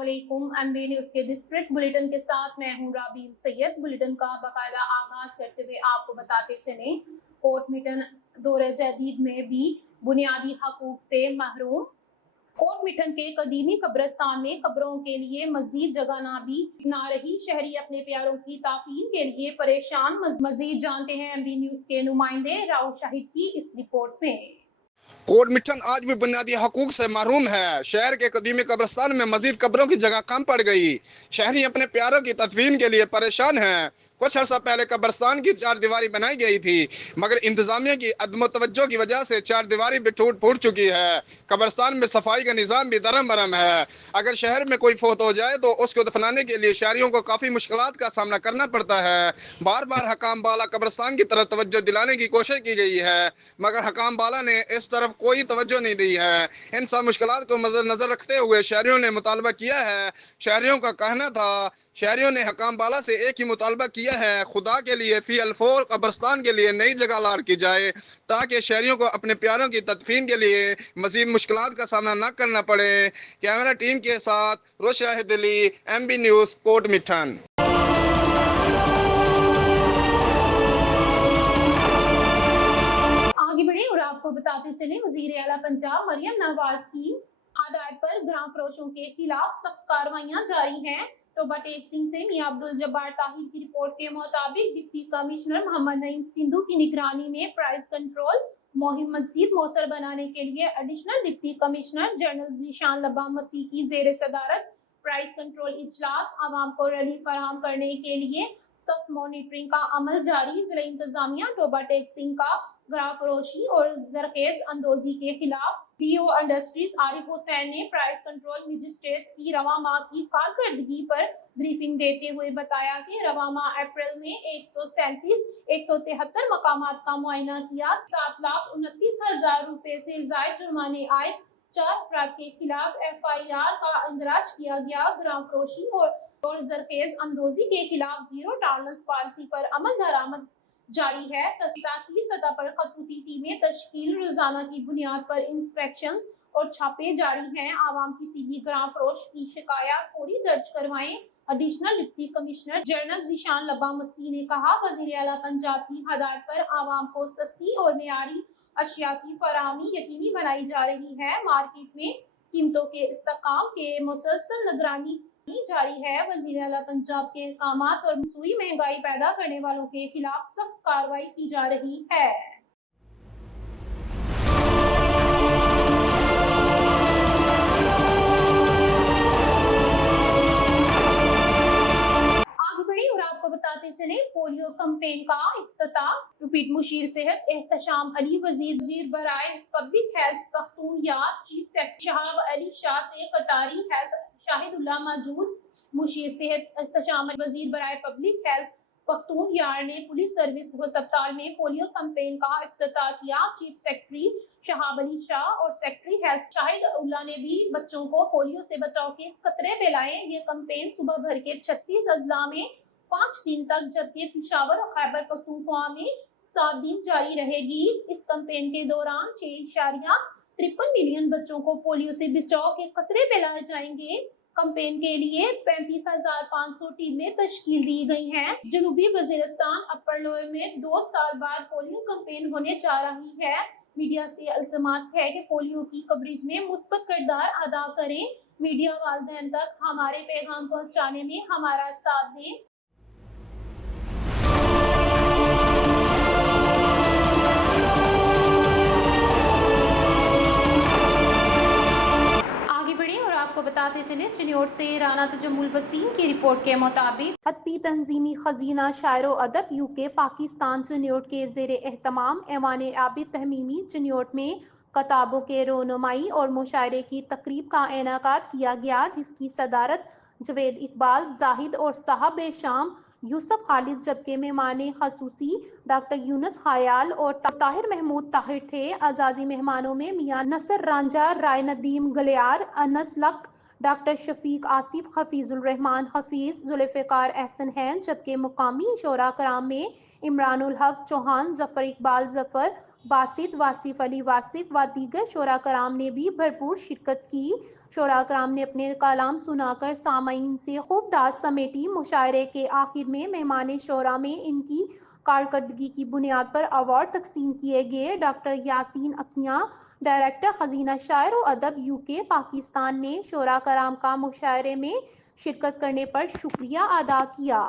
अस्सलामुअलैकुम। MB news के district bulletin के साथ मैं हूं राबील सैयद। बुलेटिन का बाकायदा आगाज करते हुए आपको बताते चलें, कोर्ट मिटन दौरे जदीद में भी बुनियादी हकूक से महरूम। कोर्ट मिटन के कदीमी कब्रिस्तान में कब्रों के लिए मजीद जगह ना रही, शहरी अपने प्यारों की ताफीन के लिए परेशान। मजीद जानते हैं एमबी न्यूज के नुमाइंदे राउफ शाहिद की इस रिपोर्ट में। कोर्ट मिटन आज भी बुनियादी हकूक से महरूम है। शहर के कदीमी कब्रिस्तान में मजीद कब्रों की जगह कम पड़ गई, शहरी अपने प्यारों की तदफीन के लिए परेशान हैं। कुछ अर्सा पहले कब्रिस्तान की चार दीवारी बनाई गई थी, मगर इंतजामिया की अदम तवज्जो की वजह से चार दीवारी भी टूट फूट चुकी है। कब्रिस्तान में सफाई का निज़ाम भी दरम बरम है। अगर शहर में कोई फोत हो जाए तो उसको दफनाने के लिए शहरियों को काफ़ी मुश्किलात का सामना करना पड़ता है। बार बार हकाम बाला कब्रिस्तान की तरफ तवज्जो दिलाने की कोशिश की गई है, मगर हकाम बाला ने इस तरफ कोई तवज्जो नहीं दी है। इन सब मुश्किलात को नजर रखते हुए शहरियों ने मुतालबा किया है। शहरियों का कहना था, शहरियों ने हकाम बाला से एक ही मुतालबा किया है, खुदा के लिए फी अल्फोर कब्रिस्तान के लिए नई जगह लार की जाए, ताकि शहरियों को अपने प्यारों की तदफीन के लिए मजीद मुश्किलात का सामना न करना पड़े। कैमरा टीम के साथ रोशाहिद अली, एमबी न्यूज़, कोर्ट मिटन। आपको बताते चले, वजीर आला पंजाब मरियम नवाज की हदायत पर ग्राम फरोशों के खिलाफ सख्त कार्रवाइयां जारी हैं। टोबा टेक सिंह से मियां अब्दुल जब्बार ताहिर की रिपोर्ट के मुताबिक डिप्टी कमिश्नर मोहम्मद नईम सिंधु की निगरानी में प्राइस कंट्रोल मुहिम मजीद मौसर बनाने के लिए additional deputy commissioner general Zeeshan Labba Masih की जेर सदारत प्राइस कंट्रोल इजलास आवाम को रिलीफ फराहम करने के लिए सख्त मॉनिटरिंग का अमल जारी। जिला इंतजामिया टोबा टेक सिंह का ग्राम फरोशी और जरखेज अंदोजी के खिलाफ बीओ इंडस्ट्रीज आरिफ हुसैन ने प्राइस कंट्रोल मजिस्ट्रेट की रवा माह की कारकर्दगी पर ब्रीफिंग देते हुए बताया कि रवा माह अप्रैल में 173 मकामात का मुआयना किया, 7,29,000 रुपए से ज्यादा जुर्माने आए, 4 अफराद के खिलाफ FIR का इंदराज किया गया। ग्राम फरोशी और जरखेज अंदोजी के खिलाफ जीरो टॉलरेंस पॉलिसी पर अमल दरामद जारी है। तहसील सतह पर खसूसी टीमें तश्कील, रोजाना की बुनियाद पर इंस्पेक्शंस और छापे जारी हैं। आवाम किसी भी ग्राम फरोश की शिकायत फौरी दर्ज करवाएं। Additional deputy commissioner general Zeeshan Labba Masih ने कहा, वजीर आला पंजाब की हदायत पर आवाम को सस्ती और मेयारी अशिया की फराहमी यकीनी बनाई जा रही है। मार्केट में कीमतों के इस्तेकाम के मुसलसल निगरानी जारी है। वजीर आला पंजाब के इक़दामात और मसूई महंगाई पैदा करने वालों के खिलाफ सख्त कार्रवाई की जा रही है। आगे बढ़े और आपको बताते चले, पोलियो कैंपेन का इफ्तिताह। रिपीट मुशीर सेहत एहतशाम अली, वजीर बराए public health Pakhtunkhwa, chief secretary Shahab Ali Shah से कटारी हेल्थ शाहिदुल्लाह मौजूद। मुशीर सेहत एहतशाम अली, वजीर बराए पब्लिक हेल्थ पख्तूनख्वा ने पुलिस सर्विस अस्पताल में पोलियो कैंपेन का इफ्तिताह किया। चीफ सेक्रेटरी शहाब अली शाह और सेक्रेटरी हेल्थ शाहिदुल्लाह ने भी बच्चों को पोलियो से बचाव के खतरे पिलाए। ये कैंपेन सुबह भर के 36 अजला में 5 दिन तक, जबकि पेशावर और खैबर पख्तूनख्वा में 7 दिन जारी रहेगी। इस कैंपेन के दौरान 6.53 मिलियन बच्चों को पोलियो से बचाव के खतरे पिलाए जाएंगे। कैंपेन के लिए 35,500 टीमें तश्कील दी गई हैं। जनूबी वजीरिस्तान अपर लोए में 2 साल बाद पोलियो कैंपेन होने जा रही है। मीडिया से इल्तमास है कि पोलियो की कवरेज में मुस्बत किरदार अदा करें। मीडिया वालिदैन तक हमारे पैगाम पहुंचाने में हमारा साथ दें। बताते चले, चिन्योट से राना तजम्मुल वसीम की रिपोर्ट के मुताबिक हत्ती तंजीमी खजीना शायरो अदब यूके पाकिस्तान चिन्योट के जेर एहतमाम ऐवान आबिद तहमीमी चिन्योट में किताबों के रोनुमाई और मुशायरे की तकरीब का इनेकाद किया गया, जिसकी सदारत जवेद इकबाल जाहिद और साहब शाम यूसुफ खालिद, जबकि मेहमान खसूसी डॉक्टर यूनुस खयाल और ताहिर महमूद ताहिर थे। अजाजी मेहमानों में मियां नसर रांझा, राय नदीम गलियार, अनस लक, डॉक्टर शफीक आसिफ, हफीजुल रहमान हफीज, जुल्फ़िकार एहसन हैं, जबकि मुकामी शोरा कराम में इमरानुल हक चौहान, जफर इकबाल जफर, बासित, वासिफ अली वासिफ व दीगर शोरा कराम ने भी भरपूर शिरकत की। شورا کرام نے اپنے کلام سنا کر سامعین سے خوب داد سمیٹی۔ مشاعرے کے آخر میں مہمان شورا میں ان کی کارکردگی کی بنیاد پر ایوارڈ تقسیم کیے گئے۔ ڈاکٹر یاسین اکھیاں، ڈائریکٹر خزینہ شعر و ادب UK پاکستان نے شورا کرام کا مشاعرے میں شرکت کرنے پر شکریہ ادا کیا۔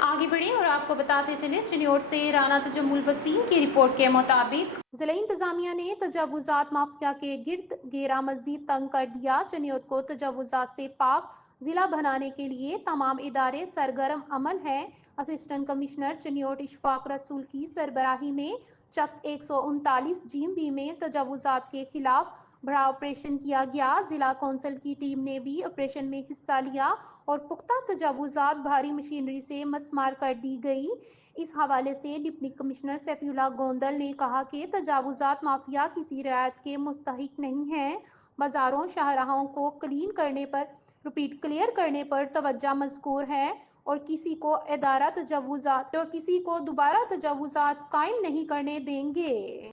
آگے بڑھیں اور آپ کو بتاتے چلیں چنیوٹ سے رانا تجمل وسیم کی رپورٹ کے مطابق ضلع انتظامیہ نے تجاوزات مافیا کے گرد گھیرا مزید تنگ کر دیا۔ چنیوٹ کو تجاوزات سے پاک ضلع بنانے کے لیے تمام ادارے سرگرم عمل ہیں۔ اسسٹنٹ کمشنر چنیوٹ اشفاق رسول کی سربراہی میں چک 139 میں تجاوزات کے خلاف بڑا آپریشن کیا گیا۔ ضلع کونسل کی ٹیم نے بھی آپریشن میں حصہ لیا اور پختہ تجاوزات بھاری مشینری سے مسمار کر دی گئی۔ اس حوالے سے ڈپٹی کمشنر سیفی اللہ گوندل نے کہا کہ تجاوزات مافیا کسی رعایت کے مستحق نہیں ہیں۔ بازاروں شاہراہوں کو کلیئر کرنے پر توجہ مذکور ہے اور کسی کو دوبارہ تجاوزات قائم نہیں کرنے دیں گے۔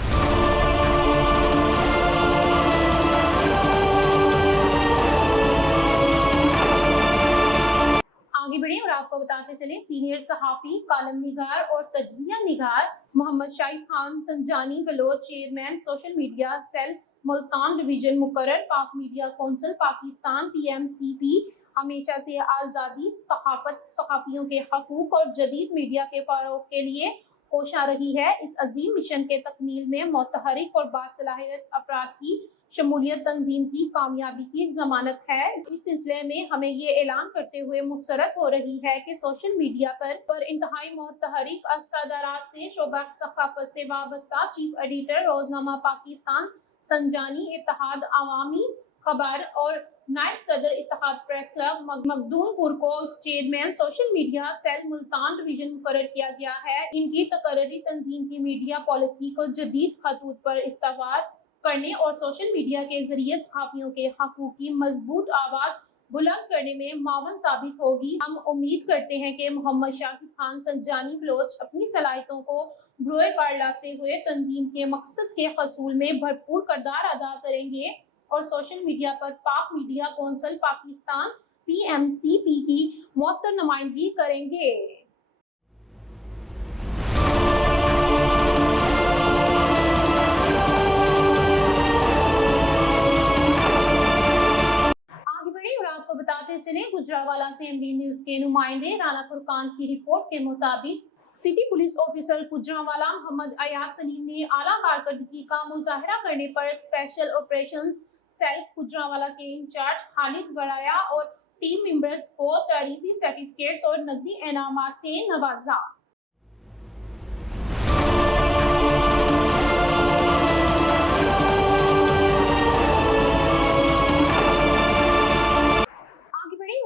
آگے بڑھیں اور آپ کو بتاتے چلیں سینئر صحافی، کالم نگار اور تجزیہ نگار Muhammad Shahid Khan Sanjani Baloch chairman social media cell Multan division مقرر۔ Pak media council Pakistan PMCP ہمیشہ سے آزادی صحافت، صحافیوں کے حقوق اور جدید میڈیا کے فروغ کے لیے کوشاں رہی ہے۔ اس عظیم مشن کے تکمیل میں متحرک اور باصلاحیت افراد کی شمولیت تنظیم کی کامیابی کی ضمانت ہے۔ اس سلسلے میں ہمیں یہ اعلان کرتے ہوئے مسرت ہو رہی ہے کہ سوشل میڈیا پر انتہائی متحرک عرصہ دراز سے شعبہ ثقافت سے وابستہ چیف ایڈیٹر روزنامہ پاکستان سنجانی، اتحاد عوامی خبر اور نائب صدر اتحاد پریس کلب مخدوم پور کو chairman social media cell Multan division مقرر کیا گیا ہے۔ ان کی تقرری تنظیم کی میڈیا پالیسی کو جدید خطوط پر استوار کرنے اور سوشل میڈیا کے ذریعے صحافیوں کے حقوق کی مضبوط آواز بلند کرنے میں معاون ثابت ہوگی۔ ہم امید کرتے ہیں کہ محمد شاہد خان سنجانی بلوچ اپنی صلاحیتوں کو بروئے کار لاتے ہوئے تنظیم کے مقصد کے حصول میں بھرپور کردار ادا کریں گے اور سوشل میڈیا پر پاک میڈیا کونسل پاکستان PMCP کی مؤثر نمائندگی کریں گے۔ آپ کو بتاتے چلیں گجرانوالہ سے MB نیوز کے نمائندے رانا فرقان کی رپورٹ کے مطابق سٹی پولیس آفیسر گجرانوالہ محمد ایاز سلیم نے اعلیٰ کارکردگی کا مظاہرہ کرنے پر اسپیشل آپریشنز سیل گجرانوالہ کے انچارج خالد ورایا اور ٹیم ممبرز کو تعریفی سرٹیفکیٹس اور نقدی انعامات سے نوازا۔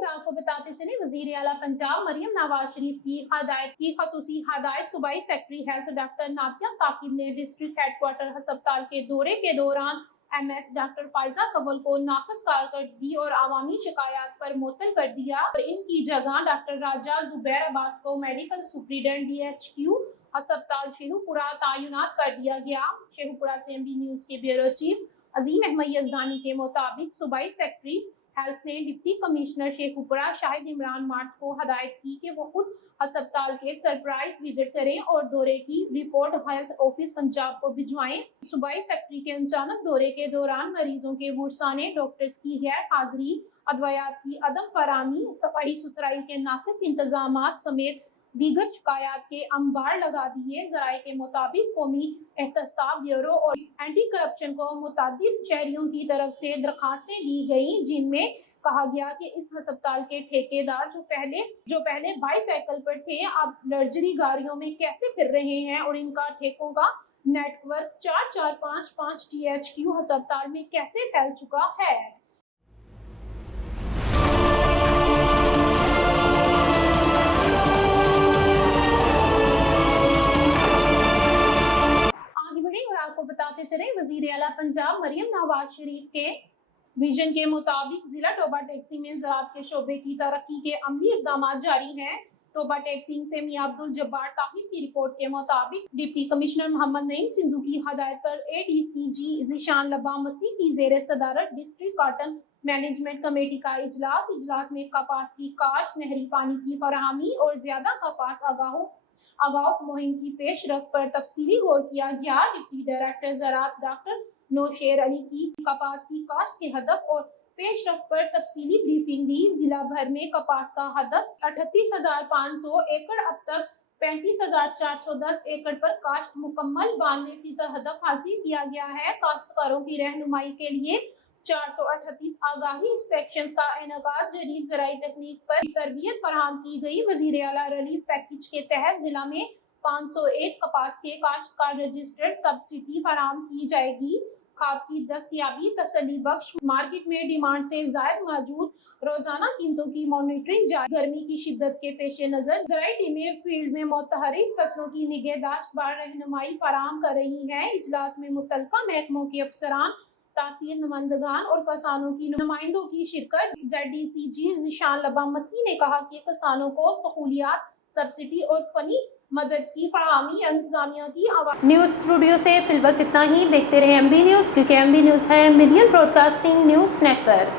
آپ کو بتاتے چلیں وزیر اعلیٰ پنجاب مریم نواز شریف کی خصوصی ہدایت صوبائی secretary health doctor Nadia Saqib نے ڈسٹرکٹ ہیڈ کوارٹر ہسپتال کے دورے کے دوران MS ڈاکٹر فائزہ کنول کو ناقص کارکردگی اور عوامی شکایات پر معطل کر دیا اور ان کی جگہ ڈاکٹر راجہ زبیر عباس کو میڈیکل سپرنٹنڈنٹ DHQ ہسپتال شیخو پورہ تعینات کر دیا گیا۔ شیخو پورہ سے MB نیوز کے بیورو چیف عظیم احمد یزدانی کے مطابق صوبائی سیکرٹری ہیلتھ نے ڈپٹی کمشنر شیخو پورہ شاہد عمران مارٹ کو ہدایت کی کہ وہ خود ہسپتال کے سرپرائز وزٹ کریں اور دورے کی رپورٹ ہیلتھ آفس پنجاب کو بھجوائیں۔ صوبائی سیکرٹری کے اچانک دورے کے دوران مریضوں کے ورثانے، ڈاکٹرز کی غیر حاضری، ادویات کی عدم فراہمی، صفائی ستھرائی کے ناقص انتظامات سمیت دیگر شکایات کے انبار لگا دیے۔ ذرائع کے مطابق قومی احتساب بیورو اور اینٹی کرپشن کو متعدد شہریوں کی طرف سے درخواستیں دی گئیں جن میں کہا گیا کہ اس ہسپتال کے ٹھیکیدار جو پہلے بائی سائیکل پر تھے اب لگژری گاڑیوں میں کیسے پھر رہے ہیں اور ان کا ٹھیکوں کا نیٹ ورک 4455 THQ ہسپتال میں کیسے پھیل چکا ہے۔ آپ کو بتاتے چلیں وزیر اعلیٰ پنجاب مریم نواز شریف کے ویژن کے مطابق ضلع ٹوبہ ٹیکسی میں زراعت کے شعبے کی ترقی کے عملی اقدامات جاری ہیں۔ टोबा टैक्सिंग से मियां अब्दुल जब्बार ताहिर की रिपोर्ट के मुताबिक डिप्टी कमिश्नर मोहम्मद नईम सिंधु की हदायत पर ADCG ज़ीशान लबा मसीह की ज़ेर सदारत डिस्ट्रिक्ट कॉटन मैनेजमेंट कमेटी का इजलास में कपास की काश्त, नहरी पानी की फराहमी और ज्यादा कपास आगाफ मुहिम की पेशरफ पर तफसीली गौर किया गया। Deputy director ज़राअत doctor Nausher Ali की कपास की काश्त के हदफ और पेशरफ पर तफसीली ब्रीफिंग दी। जिला भर में कपास का हदफ 38,500 एकड़, अब तक 35,410 एकड़ पर काश्त मुकम्मल, 92% हदफ हासिल किया गया है। काश्तकारों की रहनुमाई के लिए 438 आगाही सेक्शंस का इनेकाद, जदीद ज़राई तकनीक पर तरबियत फराहम की गई। वज़ीर आला रिलीफ पैकेज के तहत जिला में 501 कपास के काश्तकार रजिस्टर्ड सब्सिडी फराहम की जाएगी। खाद की दस्तयाबी तसल्ली बख्श, मार्केट में डिमांड से जायद मौजूद, रोजाना कीमतों की मॉनिटरिंग जारी। गर्मी की शिद्दत के पेश नजर ज़राई टीमें फील्ड में मुतहरिक फसलों की निगहदाश्त बार रहनुमाई फराहम कर रही हैं। इजलास में मुतल्लिका महकमों के अफसरान, तहसील नुमाइंदगान और किसानों की नुमाइंदों की शिरकत। ZDCG ज़ीशान लबा मसीह ने कहा कि किसानों को सहूलियात, सब्सिडी और फनी मदद की फराहमी इंतजामिया की आवाज़। न्यूज़ स्टूडियो से फिलवक्त इतना ही। देखते रहे MB न्यूज़, क्योंकि MB न्यूज़ है मिलियन ब्रॉडकास्टिंग न्यूज़ नेटवर्क।